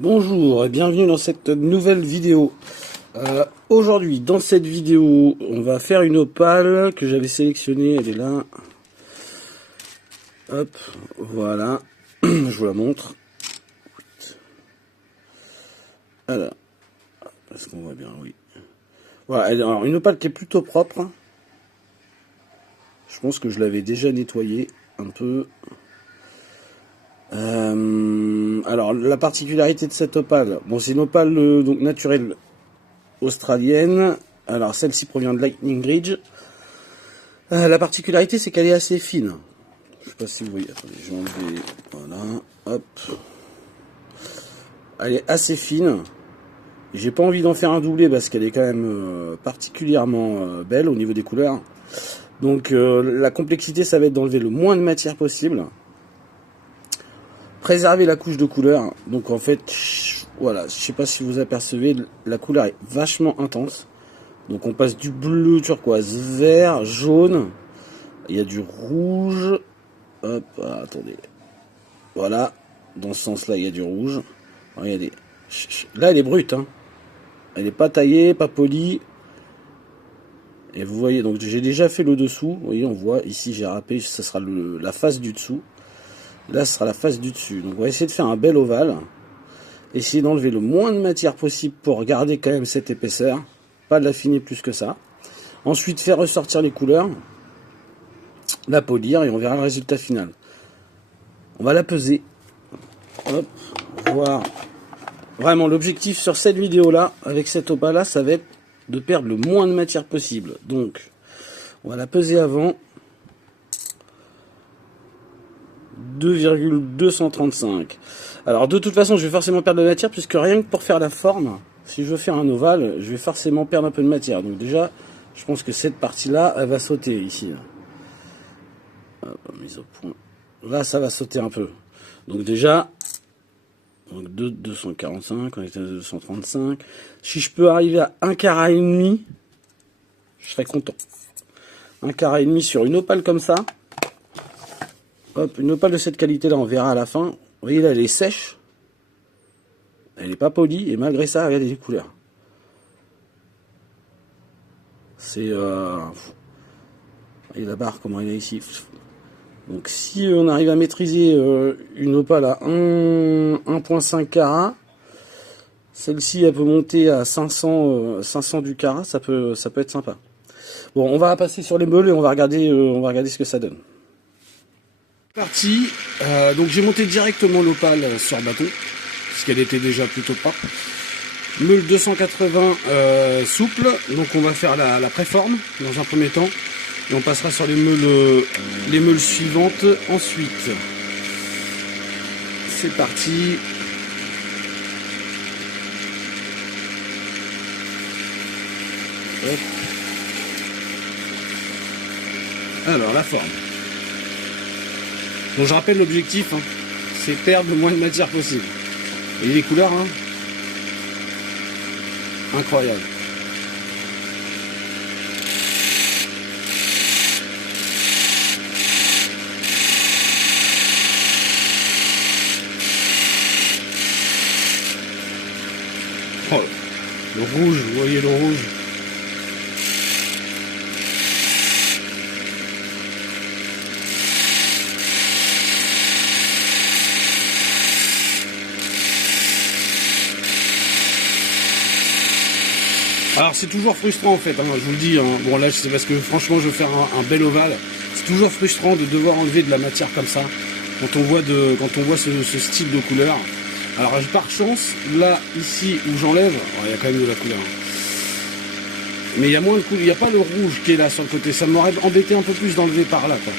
Bonjour et bienvenue dans cette nouvelle vidéo. Aujourd'hui, dans cette vidéo, on va faire une opale que j'avais sélectionnée. Elle est là. Hop, voilà. Je vous la montre. Alors, est-ce qu'on voit bien? Oui. Voilà, alors une opale qui est plutôt propre. Je pense que je l'avais déjà nettoyée un peu. Alors, la particularité de cette opale, bon, c'est une opale donc naturelle australienne. Alors, celle-ci provient de Lightning Ridge. La particularité, c'est qu'elle est assez fine. Je sais pas si vous voyez. Attendez, je vais enlever. Voilà. Hop. Elle est assez fine. J'ai pas envie d'en faire un doublé parce qu'elle est quand même particulièrement belle au niveau des couleurs. Donc, la complexité, ça va être d'enlever le moins de matière possible. Préserver la couche de couleur. Donc, en fait, voilà. Je sais pas si vous apercevez, la couleur est vachement intense. Donc, on passe du bleu turquoise, vert, jaune. Il y a du rouge. Hop, attendez. Voilà. Dans ce sens-là, il y a du rouge. Regardez. Là, elle est brute. Hein. Elle n'est pas taillée, pas polie. Et vous voyez, donc j'ai déjà fait le dessous. Vous voyez, on voit ici, j'ai râpé. Ça sera la face du dessous. Là, ce sera la face du dessus. Donc, on va essayer de faire un bel ovale. Essayer d'enlever le moins de matière possible pour garder quand même cette épaisseur. Pas de l'affiner plus que ça. Ensuite, faire ressortir les couleurs. La polir et on verra le résultat final. On va la peser. Hop, voir. Vraiment, l'objectif sur cette vidéo-là, avec cette opale-là, ça va être de perdre le moins de matière possible. Donc, on va la peser avant. 2,235. Alors, de toute façon, je vais forcément perdre de la matière, puisque rien que pour faire la forme, si je veux faire un ovale, je vais forcément perdre un peu de matière. Donc déjà, je pense que cette partie-là, elle va sauter ici. Hop, mise au point. Là, ça va sauter un peu. Donc déjà, donc 245, on était à 235. Si je peux arriver à 1 carat et demi, je serais content. 1 carat et demi sur une opale comme ça. Hop, une opale de cette qualité-là, on verra à la fin. Vous voyez là, elle est sèche. Elle n'est pas polie, et malgré ça, regardez les couleurs. C'est... voyez la barre, comment elle est ici. Donc si on arrive à maîtriser une opale à 1,5 carat, celle-ci elle peut monter à 500 du carat, ça peut être sympa. Bon, on va passer sur les meules et on va regarder ce que ça donne. Parti. Donc j'ai monté directement l'opale sur bâton, puisqu'elle était déjà plutôt propre. Meule 280 souple, donc on va faire la préforme dans un premier temps. Et on passera sur les meules suivantes ensuite. C'est parti. Hop. Alors, la forme. Donc je rappelle l'objectif, hein, c'est perdre le moins de matière possible. Et les couleurs, hein, incroyable. Oh, le rouge, vous voyez le rouge. Alors c'est toujours frustrant en fait, hein, je vous le dis. Hein. Bon là c'est parce que franchement je veux faire un bel ovale. C'est toujours frustrant de devoir enlever de la matière comme ça quand on voit ce style de couleur. Alors par chance, là, ici où j'enlève, il y a quand même de la couleur. Mais il y a moins de couleur, il n'y a pas le rouge qui est là sur le côté. Ça m'aurait embêté un peu plus d'enlever par là, quoi.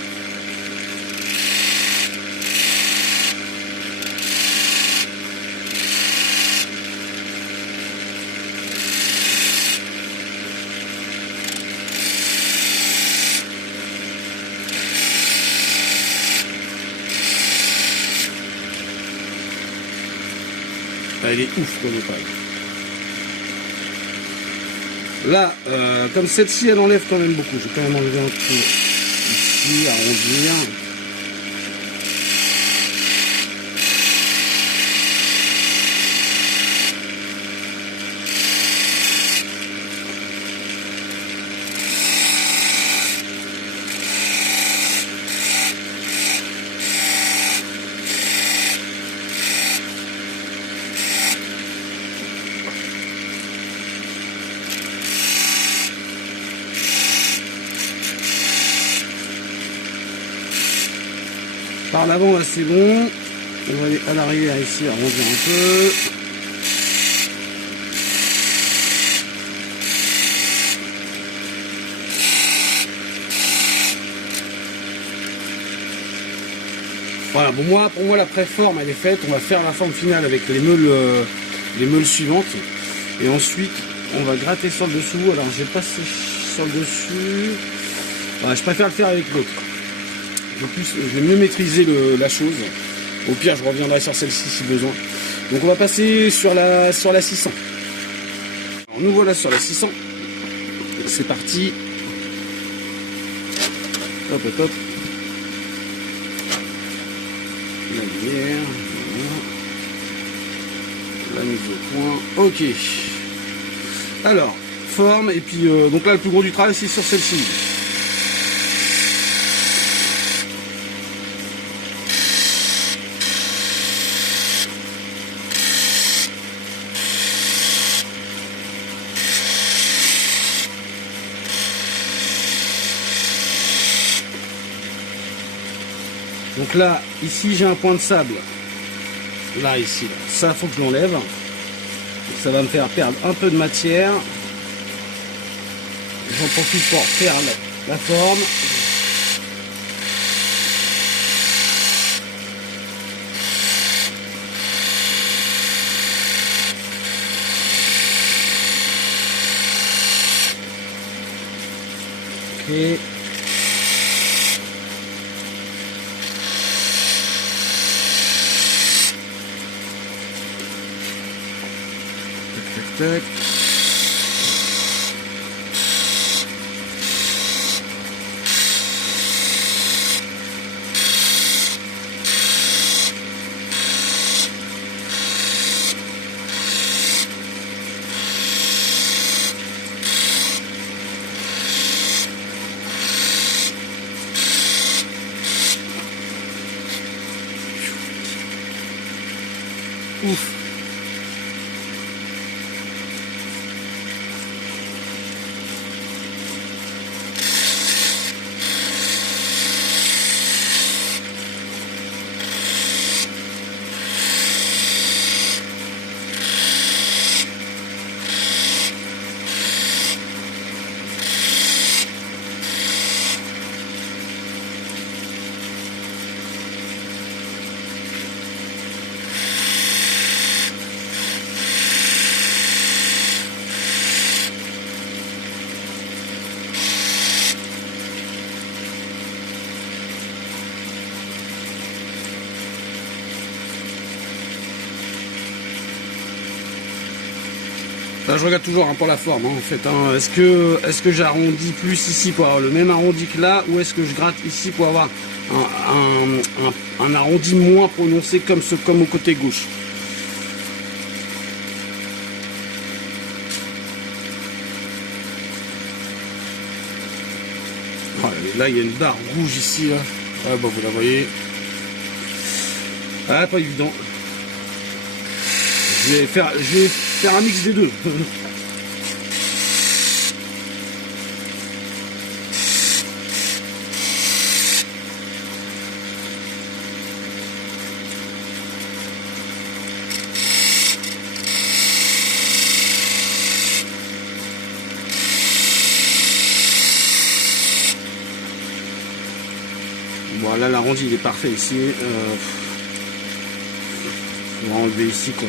Elle est ouf comme opale. Là, comme celle-ci, elle enlève quand même beaucoup. J'ai quand même enlevé un peu ici, arrondir. par l'avant là c'est bon. On va aller à l'arrière ici, arrondir un peu. Voilà, bon pour moi la préforme elle est faite, on va faire la forme finale avec les meules suivantes. Et ensuite on va gratter sur le dessous. Alors j'ai passé sur le dessus. Voilà, je préfère le faire avec l'autre. Je vais mieux maîtriser la chose. Au pire je reviendrai sur celle-ci si besoin. Donc on va passer sur la 600. Alors, nous voilà sur la 600. C'est parti. Hop hop hop. La lumière, voilà. La mise au point, ok. Alors, forme, et puis donc là le plus gros du travail c'est sur celle-ci. Donc là, ici j'ai un point de sable. Là, ici, là. Ça faut que je l'enlève. Ça va me faire perdre un peu de matière. J'en profite pour faire la forme. Ok. Tac. Ouf. Là, je regarde toujours pour la forme en fait. Est-ce que j'arrondis plus ici pour avoir le même arrondi que là, ou est-ce que je gratte ici pour avoir un arrondi moins prononcé comme au côté gauche. Oh, là il y a une barre rouge ici là. Ah, bah, vous la voyez. Ah, pas évident. Je vais faire un mix des deux. Voilà, l'arrondi il est parfait ici. On va enlever ici quoi.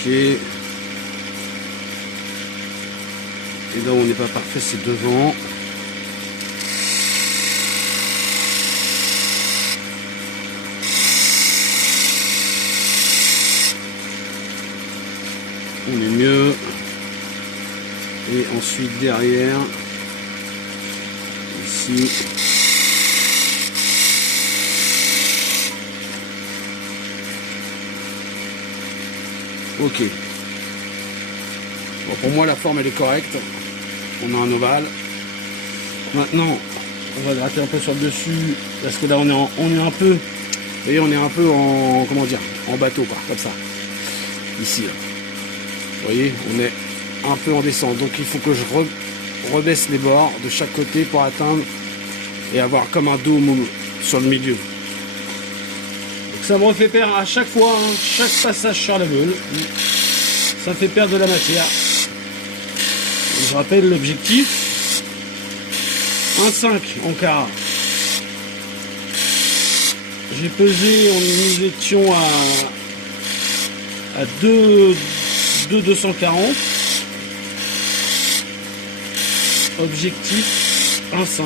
Ok. Et là où on n'est pas parfait, c'est devant. On est mieux. Et ensuite derrière, ici. Ok. Bon, pour moi la forme elle est correcte. On a un ovale. Maintenant, on va gratter un peu sur le dessus parce que là on est un peu voyez, on est un peu en, comment dire, en bateau, quoi, comme ça. Ici, là. Vous voyez, on est un peu en descente. Donc il faut que je rebaisse les bords de chaque côté pour atteindre et avoir comme un dôme sur le milieu. Donc ça me refait perdre à chaque fois, hein, chaque passage sur la meule. Ça fait perdre de la matière. Donc, je rappelle l'objectif. 1,5 en carat. J'ai pesé, nous étions à 2,240. Objectif 1,5.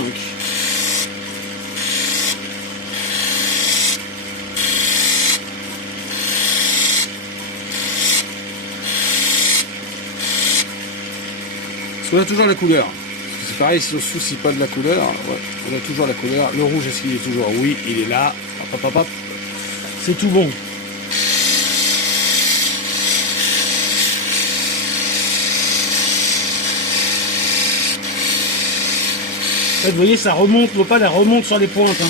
Parce qu'on a toujours la couleur. C'est pareil, si on se soucie pas de la couleur, ouais, on a toujours la couleur. Le rouge, est-ce qu'il est toujours? Oui, il est là. Hop, hop, hop. C'est tout bon. En fait, vous voyez, ça remonte, l'opale, elle remonte sur les pointes. Hein.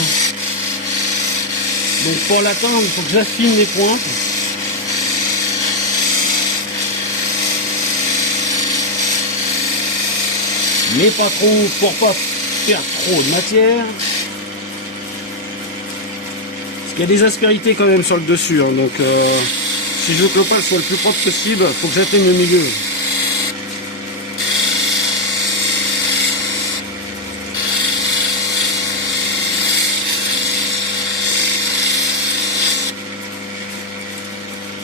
Donc pour l'atteindre, il faut que j'affine les pointes. Mais pas trop, pour pas perdre trop de matière. Parce qu'il y a des aspérités quand même sur le dessus. Hein. Donc si je veux que l'opale soit le plus propre possible, il faut que j'atteigne le milieu.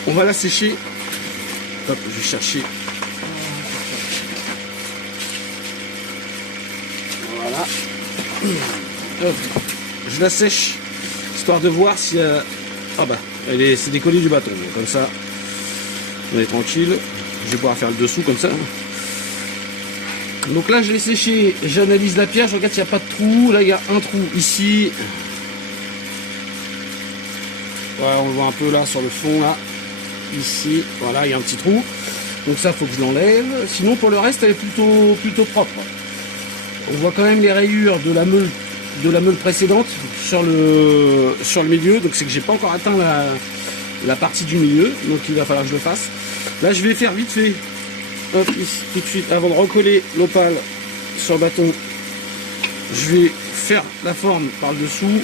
On va la sécher. Hop, je vais chercher. Voilà. Hop. Je la sèche, histoire de voir si... Ah bah, c'est décollé du bâton. Donc comme ça, on est tranquille. Je vais pouvoir faire le dessous comme ça. Donc là, je l'ai séché. J'analyse la pierre. Je regarde s'il n'y a pas de trou. Là, il y a un trou ici. Voilà, on le voit un peu là sur le fond là. Ici, voilà, il y a un petit trou. Donc ça, faut que je l'enlève. Sinon, pour le reste, elle est plutôt propre. On voit quand même les rayures de la meule précédente sur le milieu. Donc c'est que j'ai pas encore atteint la partie du milieu. Donc il va falloir que je le fasse. Là, je vais faire vite fait. Hop, ici, tout de suite, avant de recoller l'opale sur le bâton, je vais faire la forme par le dessous.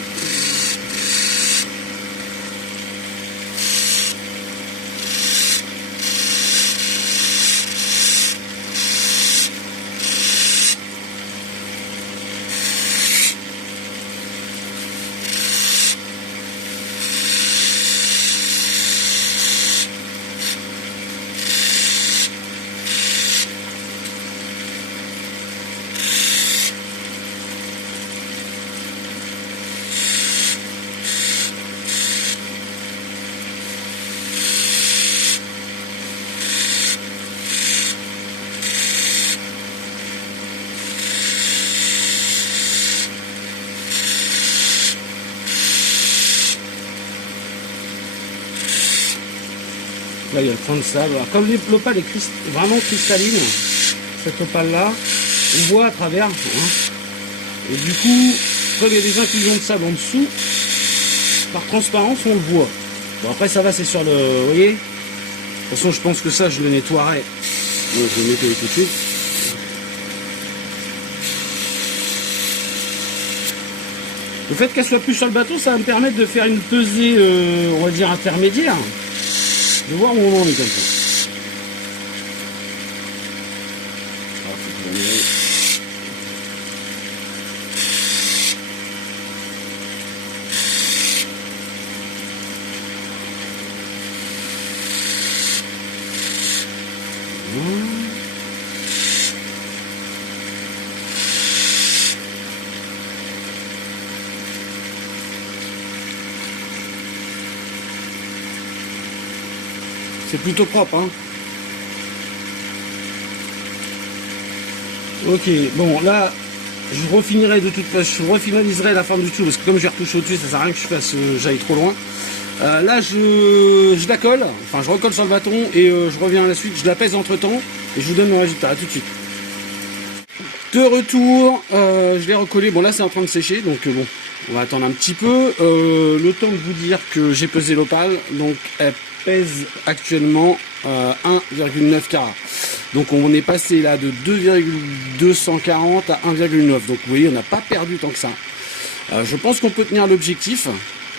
Là, il y a le fond de sable. Alors, comme l'opale est vraiment cristalline, cette opale-là, on voit à travers. Hein. Et du coup, comme il y a des inclusions de sable en dessous, par transparence, on le voit. Bon, après, ça va, c'est sur le... Vous voyez? De toute façon, je pense que ça, je le nettoierai. Donc, je le nettoie tout de suite. Le fait qu'elle soit plus sur le bateau, ça va me permettre de faire une pesée, on va dire, intermédiaire. De voir où on en est comme ça. C'est plutôt propre, hein. Ok, bon là, je refinirai de toute façon, je refinaliserai la forme du tout, parce que comme je vais retoucher au-dessus, ça sert à rien que j'aille trop loin. Là, je la colle, enfin je recolle sur le bâton et je reviens à la suite, je la pèse entre temps et je vous donne le résultat. À tout de suite. De retour, je l'ai recollé. Bon là, c'est en train de sécher, donc bon, On va attendre un petit peu. Le temps de vous dire que j'ai pesé l'opale. Donc elle pèse actuellement 1,9 carats. Donc on est passé là de 2,240 à 1,9. Donc vous voyez, on n'a pas perdu tant que ça. Je pense qu'on peut tenir l'objectif,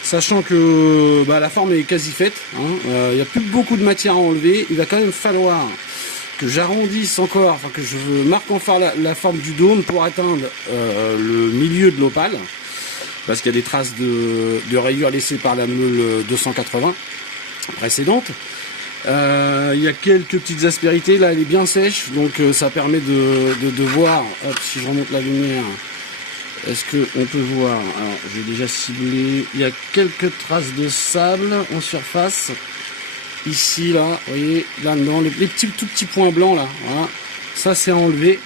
sachant que la forme est quasi faite. Il n'y a plus beaucoup de matière à enlever. Il va quand même falloir que j'arrondisse encore, enfin que je marque enfin la forme du dôme pour atteindre le milieu de l'opale. Parce qu'il y a des traces de rayures laissées par la meule 280 précédente. Il y a quelques petites aspérités, là elle est bien sèche, donc ça permet de voir. Hop, si je remonte la lumière, est-ce qu'on peut voir? Alors j'ai déjà ciblé, il y a quelques traces de sable en surface. Ici, là, vous voyez, là-dedans, les tout petits points blancs, là, voilà. Ça, c'est enlevé.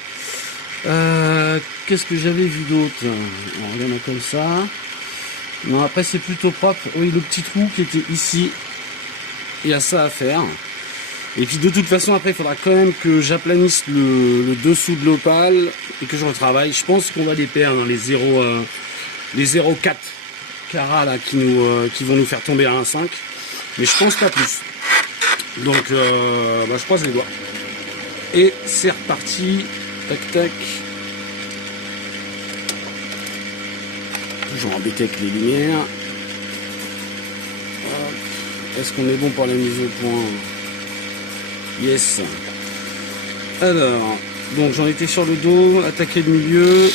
Qu'est-ce que j'avais vu d'autre? On regarde comme ça. Non, après, c'est plutôt propre. Oui, le petit trou qui était ici, il y a ça à faire. Et puis, de toute façon, après, il faudra quand même que j'aplanisse le dessous de l'opale et que je retravaille. Je pense qu'on va les perdre dans les 0,4 carats, là, qui vont nous faire tomber à 1,5. Mais je pense pas plus. Donc je croise les doigts. Et c'est reparti. Tac tac. Toujours embêté avec les lumières. Est-ce qu'on est bon pour la mise au point? Yes. Alors, donc j'en étais sur le dos, attaquer le milieu.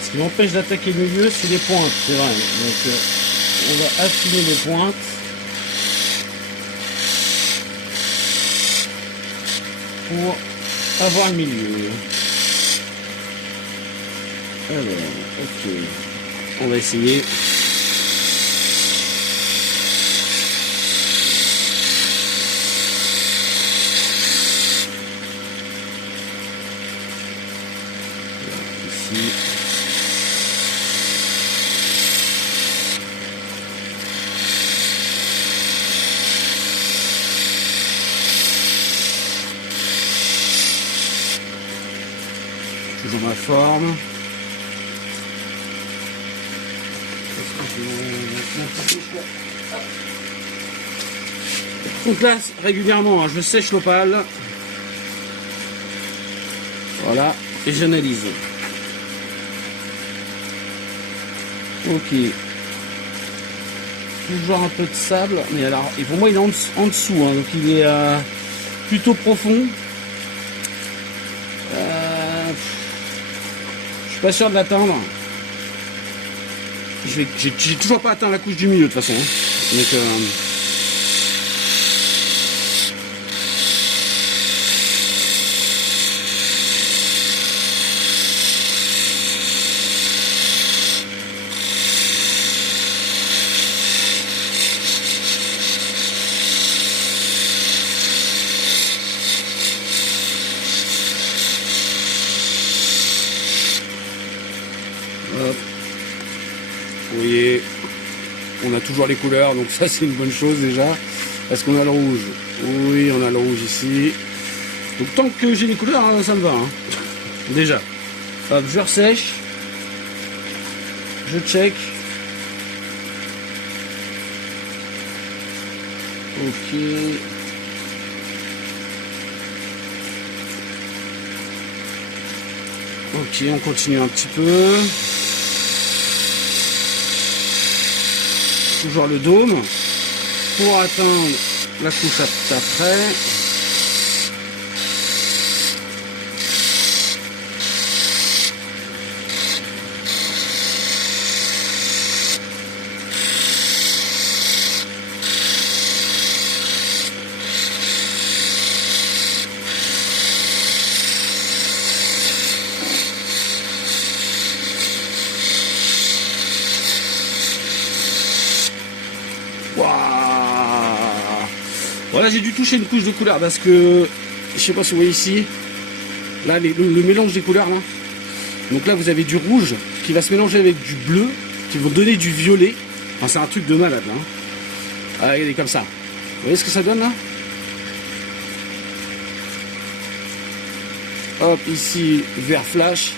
Ce qui m'empêche d'attaquer le milieu, c'est les pointes, c'est vrai. Donc on va affiner les pointes. Pour avoir le milieu. Alors, ok. On va essayer. Ici. Toujours ma forme. Donc là, régulièrement, je sèche l'opale. Voilà, et j'analyse. Ok. Toujours un peu de sable, mais alors, et pour moi, il est en dessous, donc il est plutôt profond. Je suis pas sûr de l'atteindre. J'ai toujours pas atteint la couche du milieu de toute façon. Donc, hop. Vous voyez, on a toujours les couleurs, donc ça c'est une bonne chose déjà. Est-ce qu'on a le rouge? Oui, on a le rouge ici. Donc tant que j'ai les couleurs, ça me va. Déjà. Hop, je ressèche. Je check. Ok. Ok, on continue un petit peu. Toujours le dôme. Pour atteindre la couche après. Voilà, j'ai dû toucher une couche de couleur parce que je sais pas si vous voyez ici, là le mélange des couleurs là. Donc là vous avez du rouge qui va se mélanger avec du bleu, qui vont donner du violet. Enfin, c'est un truc de malade, hein. Ah, regardez comme ça. Vous voyez ce que ça donne là? Hop, ici vert flash,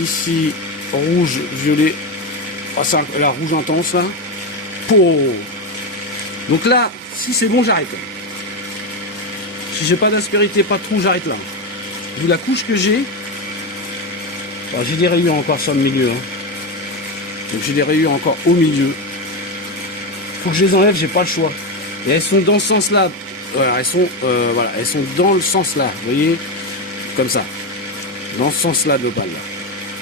ici rouge violet. Ah, c'est la rouge intense là. Oh. Donc là, si c'est bon, j'arrête. Si j'ai pas d'aspérité, pas de trou, j'arrête là. Vu la couche que j'ai, oh, j'ai des rayures encore sur le milieu. Hein. Donc j'ai des rayures encore au milieu. Faut que je les enlève, j'ai pas le choix. Et elles sont dans ce sens-là. Voilà, elles sont dans le sens là. Vous voyez, comme ça, dans ce sens-là de l'opale.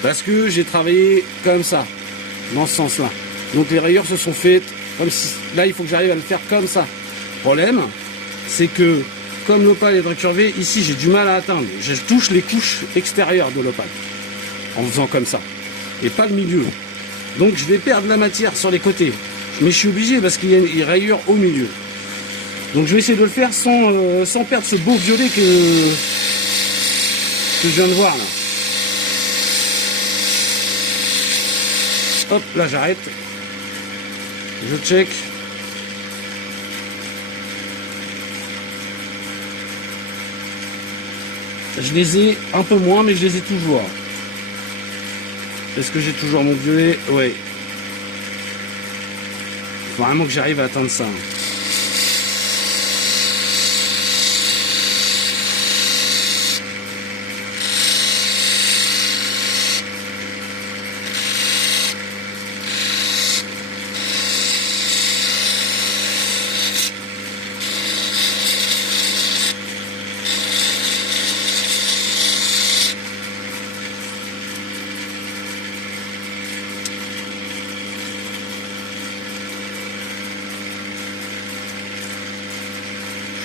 Parce que j'ai travaillé comme ça, dans ce sens-là. Donc les rayures se sont faites comme si. Là, il faut que j'arrive à le faire comme ça. Le problème, c'est que comme l'opale est recurvée, ici j'ai du mal à atteindre. Je touche les couches extérieures de l'opale en faisant comme ça et pas le milieu. Donc je vais perdre la matière sur les côtés. Mais je suis obligé parce qu'il y a une rayure au milieu. Donc je vais essayer de le faire sans perdre ce beau violet que je viens de voir là. Hop, là j'arrête. Je check. Je les ai un peu moins, mais je les ai toujours. Est-ce que j'ai toujours mon violet? Ouais. Faut vraiment que j'arrive à atteindre ça.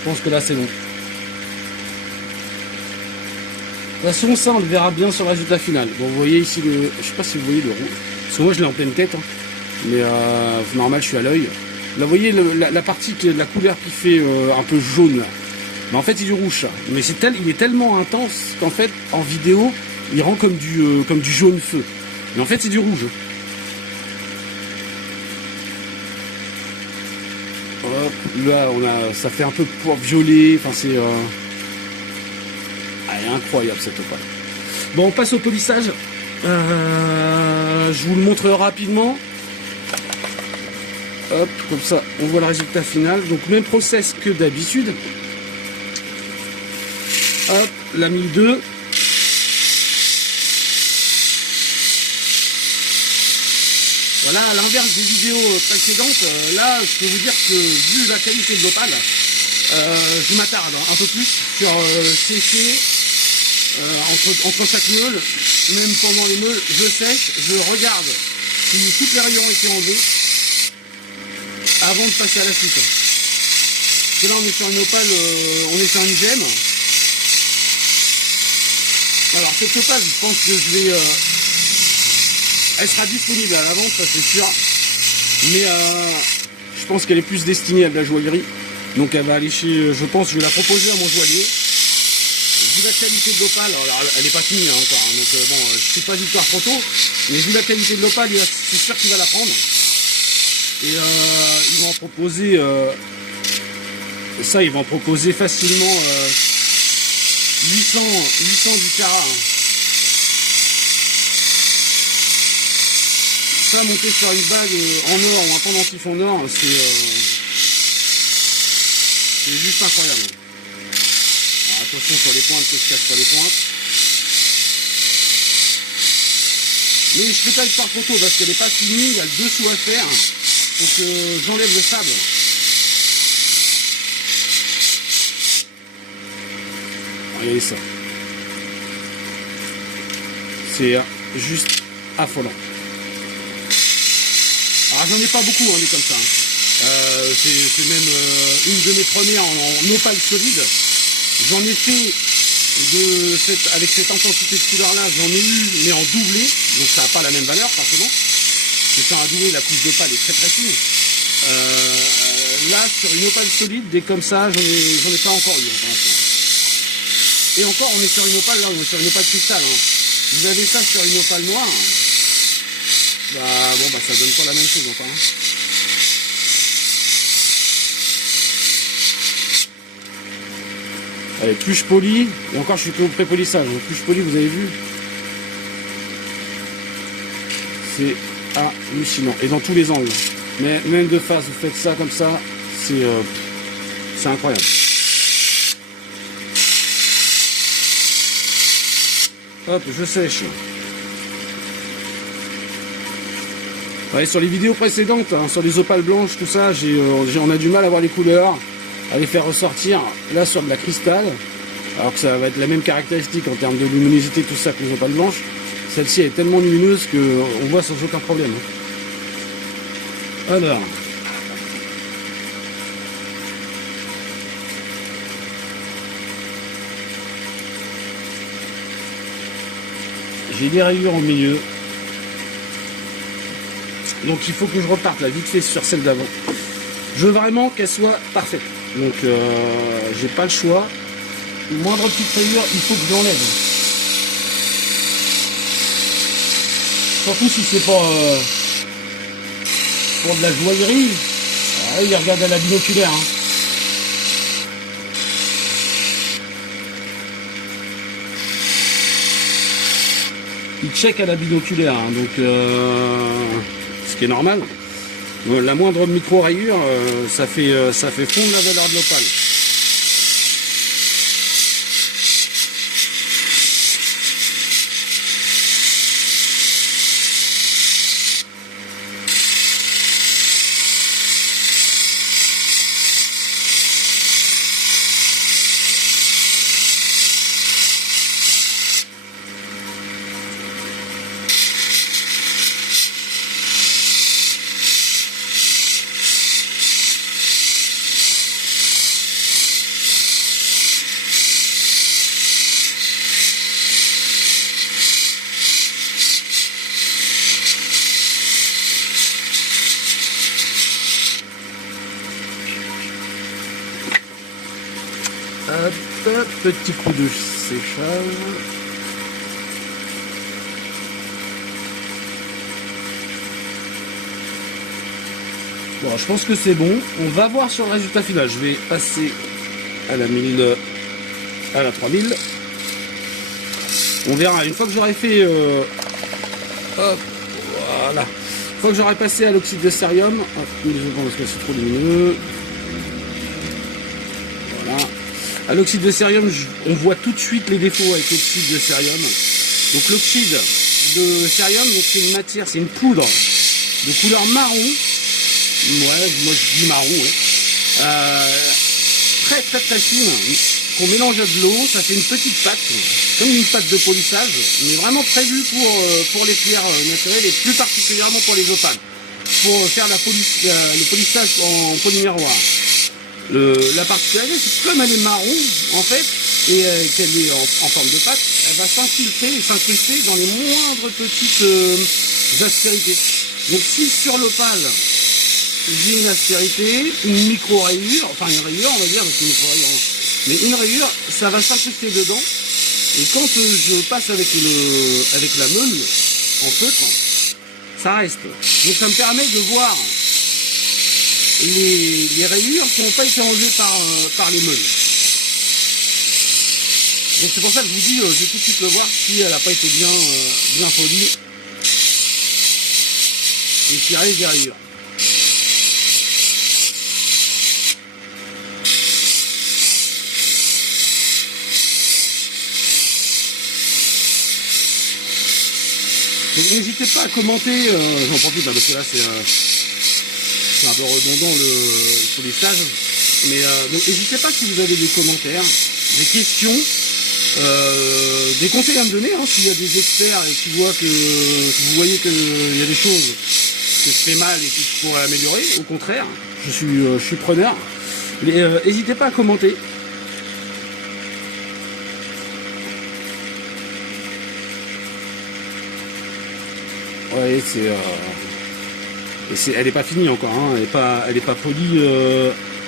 Je pense que là c'est bon. De toute façon ça on le verra bien sur le résultat final. Bon vous voyez ici le. Je sais pas si vous voyez le rouge. Parce que moi je l'ai en pleine tête. Hein. Mais normal je suis à l'œil. Là vous voyez la partie de la couleur qui fait un peu jaune là. Mais en fait c'est du rouge ça. Mais il est tellement intense qu'en fait en vidéo il rend comme du jaune feu. Mais en fait c'est du rouge. Hop, là ça fait un peu pour violet, enfin c'est incroyable cette opale. Bon on passe au polissage. Je vous le montre rapidement. Hop, comme ça on voit le résultat final. Donc même process que d'habitude. Hop, la 1002. Voilà, à l'inverse des vidéos précédentes, là, je peux vous dire que vu la qualité de l'opale, je m'attarde un peu plus sur sécher entre chaque meule, même pendant les meules, je sèche, je regarde si toutes les rayures ont été enlevées avant de passer à la suite. Parce que là, on est sur une opale, on est sur une gemme. Alors, cette opale, je pense que je vais... elle sera disponible à la vente, ça c'est sûr. Mais je pense qu'elle est plus destinée à de la joaillerie. Donc elle va aller chez... Je pense que je vais la proposer à mon joaillier. Vu la qualité de l'opale, alors elle n'est pas finie hein, encore. Hein, donc bon, je ne suis pas victoire trop tôt. Mais vu la qualité de l'opale, c'est sûr qu'il va la prendre. Et ils vont en proposer... ça, ils vont en proposer facilement 800 du carat. Hein. Ça, monter sur une bague en or ou un pendentif en or, c'est juste incroyable. Alors, attention sur les pointes, que je casse pas les pointes. Mais je fais pas une par photo parce qu'elle n'est pas finie, il y a le dessous à faire. Donc j'enlève le sable. Regardez ça. C'est juste affolant. Alors j'en ai pas beaucoup, on est comme ça. Hein. C'est même une de mes premières en opale solide. J'en ai fait avec cette intensité de couleur là, j'en ai eu mais en doublé, donc ça n'a pas la même valeur forcément. C'est ça à doubler, la couche d'opale est très très fine. Là sur une opale solide, des comme ça, j'en ai pas encore eu pour l'instant. Et encore on est sur une opale là, on est sur une opale cristal. Hein. Vous avez ça sur une opale noire. Bah bon, bah ça donne pas la même chose encore. Hein. Allez, plus je polis, et encore je suis au pré-polissage, donc plus je polis, vous avez vu. C'est hallucinant, et dans tous les angles. Mais même de face, vous faites ça comme ça, c'est incroyable. Hop, je sèche. Ouais, sur les vidéos précédentes, hein, sur les opales blanches, tout ça, on a du mal à voir les couleurs, à les faire ressortir. Là, sur de la cristal, alors que ça va être la même caractéristique en termes de luminosité, tout ça, que les opales blanches. Celle-ci est tellement lumineuse qu'on voit sans aucun problème. Alors, j'ai des rayures au milieu. Donc il faut que je reparte là vite fait sur celle d'avant. Je veux vraiment qu'elle soit parfaite. Donc j'ai pas le choix. Moindre petite rayure, il faut que j'enlève. Surtout si c'est pour de la joaillerie. Ah, il regarde à la binoculaire. Hein. Il check à la binoculaire. Hein, donc ce qui est normal. La moindre micro-rayure, ça fait fondre la valeur de l'opale. Hop, petit coup de séchage. Bon, je pense que c'est bon. On va voir sur le résultat final. Je vais passer à la 1000, à la 3000. On verra. Une fois que j'aurai fait... hop, voilà. Une fois que j'aurai passé à l'oxyde de cérium... Hop, parce que c'est trop lumineux. Voilà. À l'oxyde de cérium, on voit tout de suite les défauts avec l'oxyde de cérium. Donc l'oxyde de cérium, c'est une matière, c'est une poudre de couleur marron. Ouais, moi je dis marron. Ouais. Très très très fine, qu'on mélange à de l'eau, ça fait une petite pâte, comme une pâte de polissage, mais vraiment prévue pour les pierres naturelles et plus particulièrement pour les opales, pour faire le polissage en polymiroir. La particularité, c'est que comme elle est marron, en fait, et qu'elle est en forme de pâte, elle va s'infiltrer et s'incruster dans les moindres petites aspérités. Donc si sur l'opale, j'ai une aspérité, une micro-rayure, enfin une rayure, on va dire, parce que une micro-rayure, mais une rayure, ça va s'incruster dedans, et quand je passe avec la meule, en feutre, ça reste. Donc ça me permet de voir les rayures qui n'ont pas été enlevées par les meules. Donc c'est pour ça que je vous dis, je vais tout de suite le voir si elle n'a pas été bien polie. Et s'il reste des rayures. Donc n'hésitez pas à commenter, j'en profite parce que là c'est un peu redondant le polissage, mais donc n'hésitez pas si vous avez des commentaires, des questions, des conseils à me donner, hein, s'il y a des experts et qui voient que vous voyez qu'il y a des choses que je fais mal et que je pourrais améliorer, au contraire, je suis preneur, mais n'hésitez pas à commenter. Ouais, elle n'est pas finie encore, hein, elle est pas polie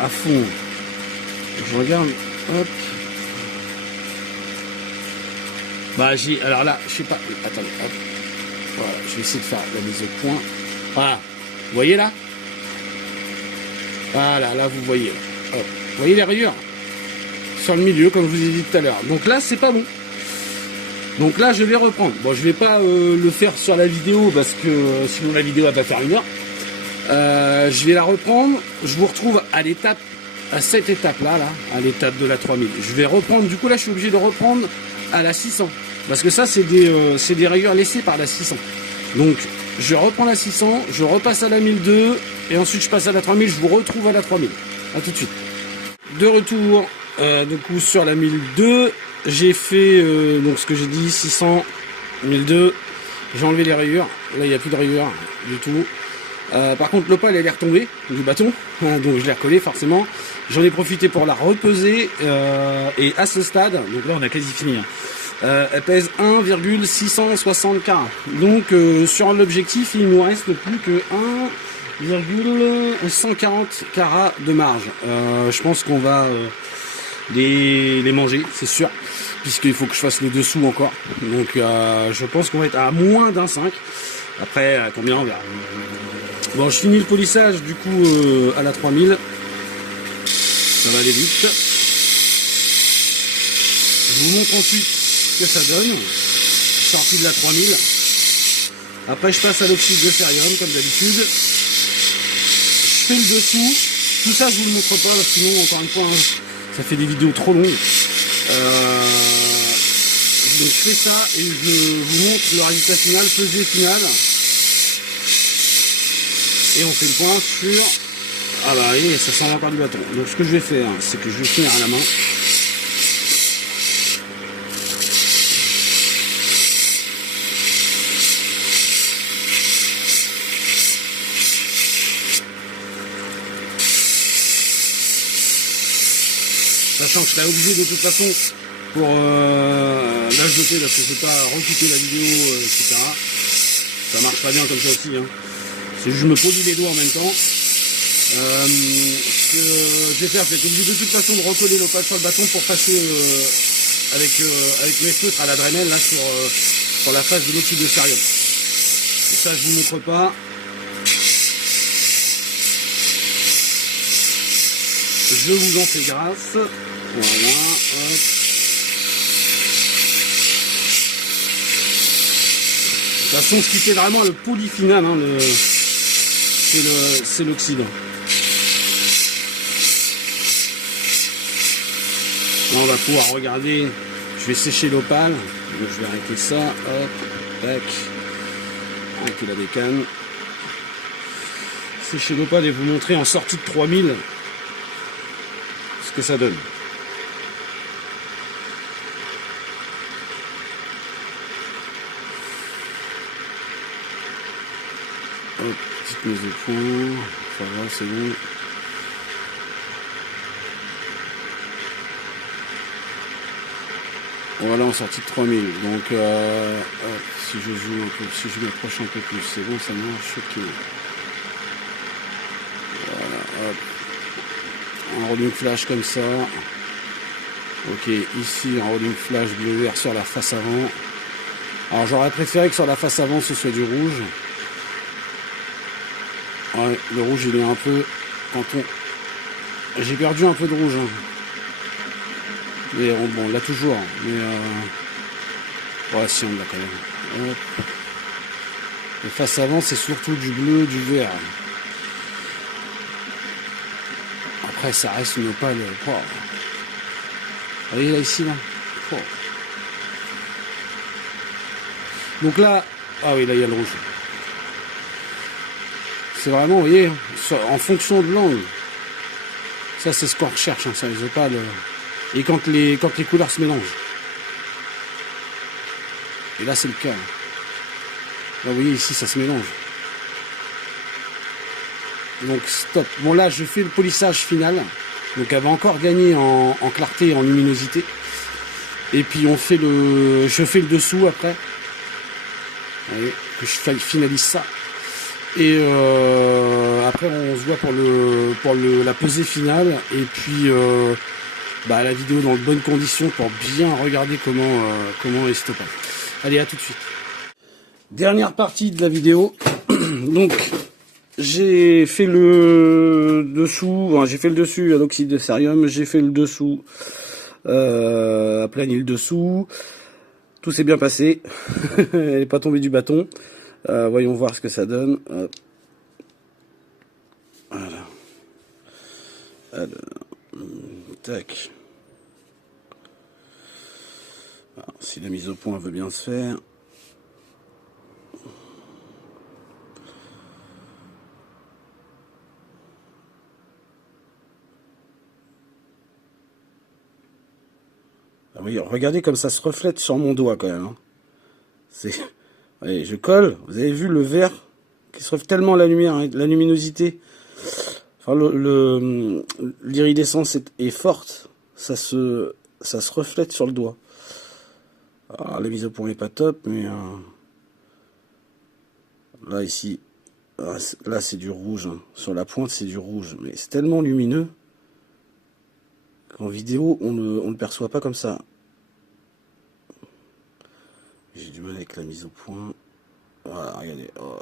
à fond. Je regarde, hop. Bah alors là, je sais pas, attendez, hop. Voilà, je vais essayer de faire la mise au point. Voilà, vous voyez là? Voilà, là vous voyez. Hop. Vous voyez les rayures? Sur le milieu, comme je vous ai dit tout à l'heure. Donc là, c'est pas bon. Donc là, je vais reprendre. Bon, je vais pas le faire sur la vidéo parce que sinon la vidéo va pas faire 1 heure. Je vais la reprendre. Je vous retrouve à l'étape, à cette étape-là, à l'étape de la 3000. Je vais reprendre. Du coup, là, je suis obligé de reprendre à la 600 parce que ça, c'est des rayures laissées par la 600. Donc, je reprends la 600, je repasse à la 1002 et ensuite je passe à la 3000. Je vous retrouve à la 3000. À tout de suite. De retour. Du coup, sur la 1002. J'ai fait donc ce que j'ai dit, 600, 1002. J'ai enlevé les rayures. Là, il n'y a plus de rayures du tout. Par contre, l'opale, elle est retombée du bâton. Donc, je l'ai recollé forcément. J'en ai profité pour la repeser. Et à ce stade, donc là, on a quasi fini. Elle pèse 1,660 carats. Donc, sur l'objectif, il nous reste plus que 1,140 carats de marge. Je pense qu'on va... les manger, c'est sûr, puisqu'il faut que je fasse le dessous encore. Donc je pense qu'on va être à moins d'un 5. Après, combien on verra. Bon, je finis le polissage du coup à la 3000. Ça va aller vite. Je vous montre ensuite ce que ça donne. Sortie de la 3000. Après, je passe à l'oxyde de cérium, comme d'habitude. Je fais le dessous. Tout ça, je vous le montre pas, parce que sinon, encore une fois, ça fait des vidéos trop longues. Donc je fais ça et je vous montre le résultat final, pesée finale. Et on fait le point sur... Ah bah oui, ça sent encore du bâton. Donc ce que je vais faire, c'est que je vais finir à la main. Sachant que je serais obligé de toute façon pour la jeter parce que je ne vais pas recouper la vidéo, etc. Ça marche pas bien comme ça aussi. Hein. C'est juste que je me polis les doigts en même temps. Ce que je vais faire, c'est que obligé de toute façon de recoller l'opale sur le bâton pour passer avec mes feutres à la Dremel là sur la face de l'oxyde de cérium. Et ça, je vous montre pas. Je vous en fais grâce. Voilà, hop. De toute façon, ce qui fait vraiment le poli final, hein, c'est l'oxyde. Là, on va pouvoir regarder. Je vais sécher l'opale. Donc, je vais arrêter ça. Hop, tac. Arrêter la décane. Sécher l'opale et vous montrer en sortie de 3000 ce que ça donne. Hop, petite mise au point, ça va, c'est bon. Voilà, en sortie de 3000. Donc, hop, si je joue un peu, si je m'approche un peu plus, c'est bon, ça marche, ok. Voilà, hop. Un rolling flash comme ça. Ok, ici, un rolling flash bleu-vert sur la face avant. Alors, j'aurais préféré que sur la face avant, ce soit du rouge. Ouais, le rouge il est un peu... J'ai perdu un peu de rouge. Hein. Mais bon, on l'a toujours. Mais ouais, si, on l'a quand même. Hop. Et face avant, c'est surtout du bleu, du vert. Après, ça reste une opale. Oh. Vous voyez là, ici, là. Oh. Donc là... Ah oui, là, il y a le rouge. C'est vraiment, vous voyez, en fonction de l'angle. Ça, c'est ce qu'on recherche, hein, ça, les opales. Et quand les couleurs se mélangent. Et là, c'est le cas. Là, vous voyez, ici, ça se mélange. Donc, stop. Bon, là, je fais le polissage final. Donc, elle va encore gagner en clarté et en luminosité. Et puis, je fais le dessous après. Vous voyez, que je finalise ça. Et après on se voit pour la pesée finale et puis la vidéo dans de bonnes conditions pour bien regarder comment est stoppé. Allez, à tout de suite. Dernière partie de la vidéo. Donc, j'ai fait le dessous, enfin, j'ai fait le dessus à l'oxyde de cérium, j'ai fait le dessous, aplani le dessous. Tout s'est bien passé. Elle n'est pas tombée du bâton. Voyons voir ce que ça donne. Hop. Voilà. Alors, tac. Alors, si la mise au point veut bien se faire. Ah oui, regardez comme ça se reflète sur mon doigt quand même. Hein. C'est, allez, je colle. Vous avez vu le vert qui se reflète tellement la lumière, hein, la luminosité. Enfin, l'iridescence est forte. Ça se reflète sur le doigt. Alors, la mise au point est pas top, mais là ici, là c'est du rouge. Hein. Sur la pointe c'est du rouge, mais c'est tellement lumineux qu'en vidéo on ne le perçoit pas comme ça. J'ai du mal avec la mise au point. Voilà, regardez. Oh,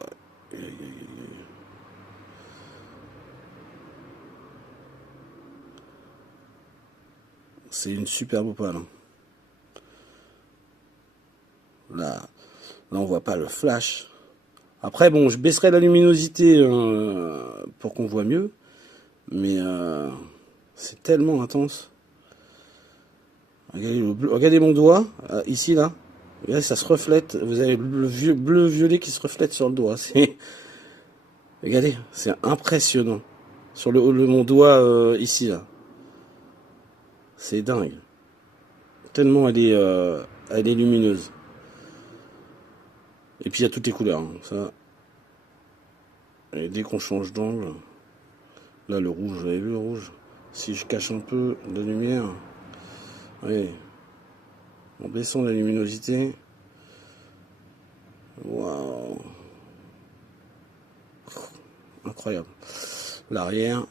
c'est une superbe opale. Hein. Là, on voit pas le flash. Après, bon, je baisserai la luminosité pour qu'on voit mieux. Mais c'est tellement intense. Regardez, regardez mon doigt, ici, là. Regardez, ça se reflète. Vous avez le bleu-violet qui se reflète sur le doigt. Regardez, c'est impressionnant. Sur mon doigt, ici, là. C'est dingue. Tellement elle est lumineuse. Et puis il y a toutes les couleurs. Hein, ça. Et dès qu'on change d'angle, là le rouge, vous avez vu le rouge? Si je cache un peu de lumière, oui. En baissant la luminosité, waouh, incroyable. L'arrière,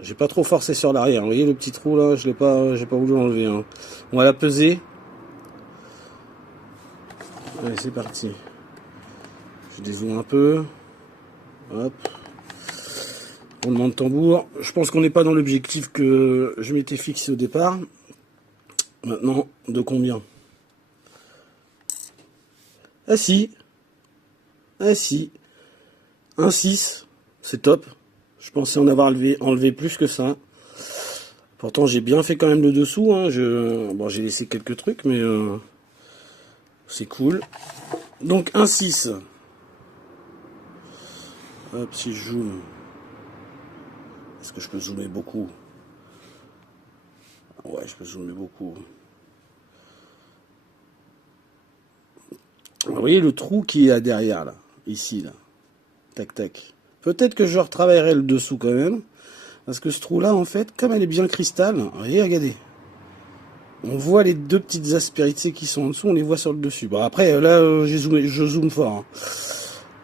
j'ai pas trop forcé sur l'arrière. Vous voyez le petit trou là, j'ai pas voulu l'enlever. Hein. On va la peser. Allez, c'est parti. Je dézoome un peu. Hop. Roulement de tambour. Je pense qu'on n'est pas dans l'objectif que je m'étais fixé au départ. Maintenant, de combien? Ah si. Ah si. Un 6. C'est top. Je pensais en avoir enlevé plus que ça. Pourtant, j'ai bien fait quand même le dessous. Hein. Bon, j'ai laissé quelques trucs, mais c'est cool. Donc, un 6. Hop, si je zoome. Est-ce que je peux zoomer beaucoup? Ouais, je peux zoomer beaucoup. Vous voyez le trou qui est derrière, là. Ici, là. Tac, tac. Peut-être que je retravaillerai le dessous quand même. Parce que ce trou-là, en fait, comme elle est bien cristal, vous voyez, regardez. On voit les deux petites aspérités qui sont en dessous, on les voit sur le dessus. Bon, après, là, je zoome fort.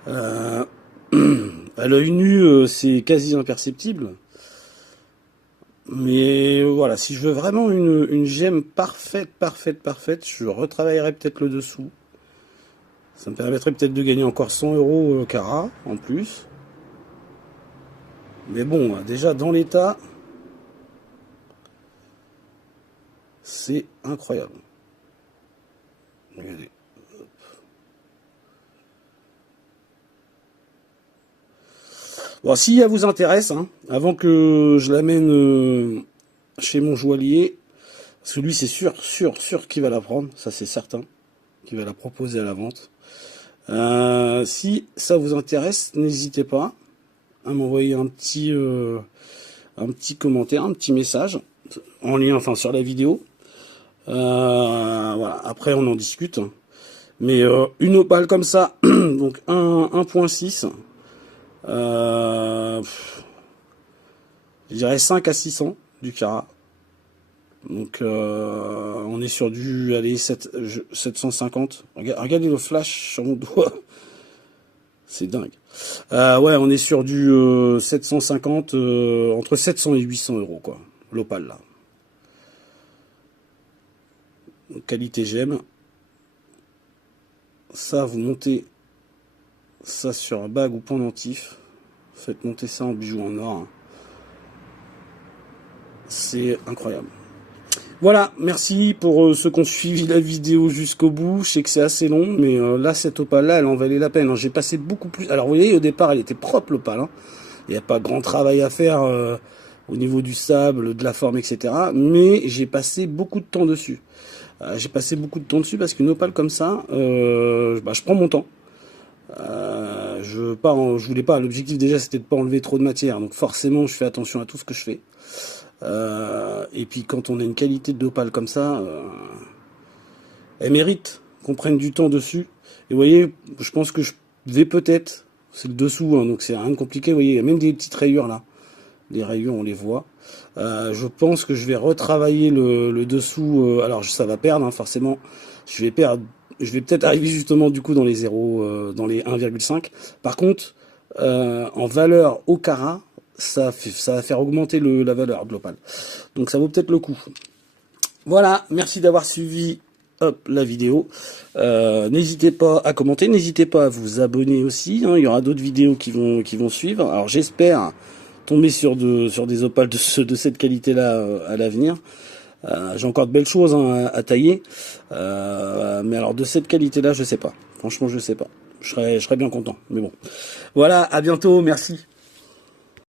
Hein. À l'œil nu, c'est quasi imperceptible. Mais voilà, si je veux vraiment une gemme parfaite, je retravaillerai peut-être le dessous. Ça me permettrait peut-être de gagner encore 100 € carat en plus. Mais bon, déjà dans l'état, c'est incroyable. Regardez. Bon, si elle vous intéresse, hein, avant que je l'amène chez mon joaillier, parce que lui c'est sûr qu'il va la prendre, ça c'est certain, qu'il va la proposer à la vente. Si ça vous intéresse, n'hésitez pas à m'envoyer un petit commentaire, un petit message en lien, enfin sur la vidéo. Voilà. Après on en discute. Mais une opale comme ça, donc 1.6, je dirais 5 à 600 du carat. Donc on est sur du 750. Regardez le flash sur mon doigt. C'est dingue. Ouais, on est sur du 750, entre 700 et 800 € quoi. L'opale là. Donc, qualité gemme. Ça, vous montez ça sur un bague ou pendentif. Faites monter ça en bijoux en or. C'est incroyable. Voilà, merci pour ceux qui ont suivi la vidéo jusqu'au bout. Je sais que c'est assez long, mais là, cette opale-là, elle en valait la peine. J'ai passé beaucoup plus... Alors, vous voyez, au départ, elle était propre, l'opale. Il n'y a pas grand travail à faire au niveau du sable, de la forme, etc. Mais j'ai passé beaucoup de temps dessus. J'ai passé beaucoup de temps dessus parce qu'une opale comme ça, je prends mon temps. Je voulais pas. L'objectif déjà, c'était de pas enlever trop de matière. Donc forcément, je fais attention à tout ce que je fais. Et puis quand on a une qualité d'opale comme ça, elle mérite qu'on prenne du temps dessus. Et vous voyez, je pense que je vais peut-être, c'est le dessous, donc c'est rien de compliqué. Vous voyez, il y a même des petites rayures là. Les rayures, on les voit. Je pense que je vais retravailler le dessous. Alors ça va perdre, forcément. Je vais perdre. Je vais peut-être arriver justement du coup dans les 0, dans les 1,5. Par contre, en valeur au carat, ça va faire augmenter la valeur de l'opale. Donc ça vaut peut-être le coup. Voilà, merci d'avoir suivi la vidéo. N'hésitez pas à commenter, n'hésitez pas à vous abonner aussi. Il y aura d'autres vidéos qui vont suivre. Alors j'espère tomber sur des opales de cette qualité-là à l'avenir. J'ai encore de belles choses à tailler. Mais alors de cette qualité-là, je sais pas. Franchement, je sais pas. Je serais bien content. Mais bon. Voilà, à bientôt, merci.